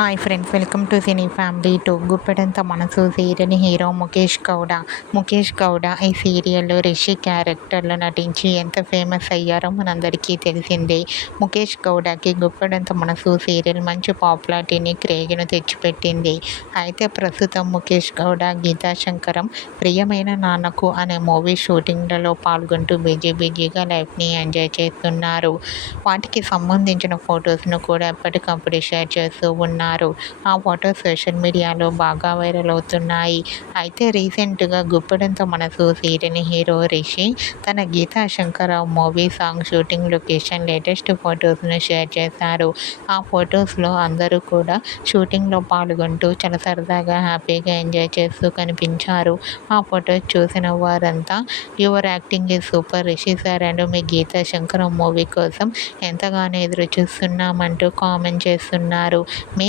Hi friends welcome to cine family to Guppedantha Manasu serial hero Mukesh Gowda. Mukesh Gowda ఈ సీరియల్లో రిషి క్యారెక్టర్లో నటించి ఎంత ఫేమస్ అయ్యారో మనందరికీ తెలిసిందే. ముఖేష్ గౌడకి గుప్పెడంత మనసు సీరియల్ మంచి పాపులారిటీని క్రేగిను తెచ్చిపెట్టింది. అయితే ప్రస్తుతం ముఖేష్ గౌడ గీతా శంకరం ప్రియమైన నాన్నకు అనే మూవీ షూటింగ్లలో పాల్గొంటూ బిజీ బిజీగా లైఫ్ని ఎంజాయ్ చేస్తున్నారు. వాటికి సంబంధించిన ఫొటోస్ను కూడా ఎప్పటికప్పుడు షేర్ చేస్తూ ఉన్నారు. ఉన్నారు. ఆ ఫొటోస్ సోషల్ మీడియాలో బాగా వైరల్ అవుతున్నాయి. అయితే రీసెంట్గా గుప్పడంతో మనసు సీరియల్ హీరో రిషి తన Geetha Shankararao movie song shooting location latest ఫొటోస్ను share చేశారు. ఆ ఫొటోస్లో అందరూ కూడా షూటింగ్లో పాల్గొంటూ చాలా సరదాగా హ్యాపీగా ఎంజాయ్ చేస్తూ కనిపించారు. ఆ ఫొటోస్ చూసిన వారంతా యువర్ యాక్టింగ్ ఈ సూపర్ రిషి సార్ అండ్ మీ గీతా శంకరం మూవీ కోసం ఎంతగానో ఎదురు చూస్తున్నామంటూ కామెంట్ చేస్తున్నారు. మీ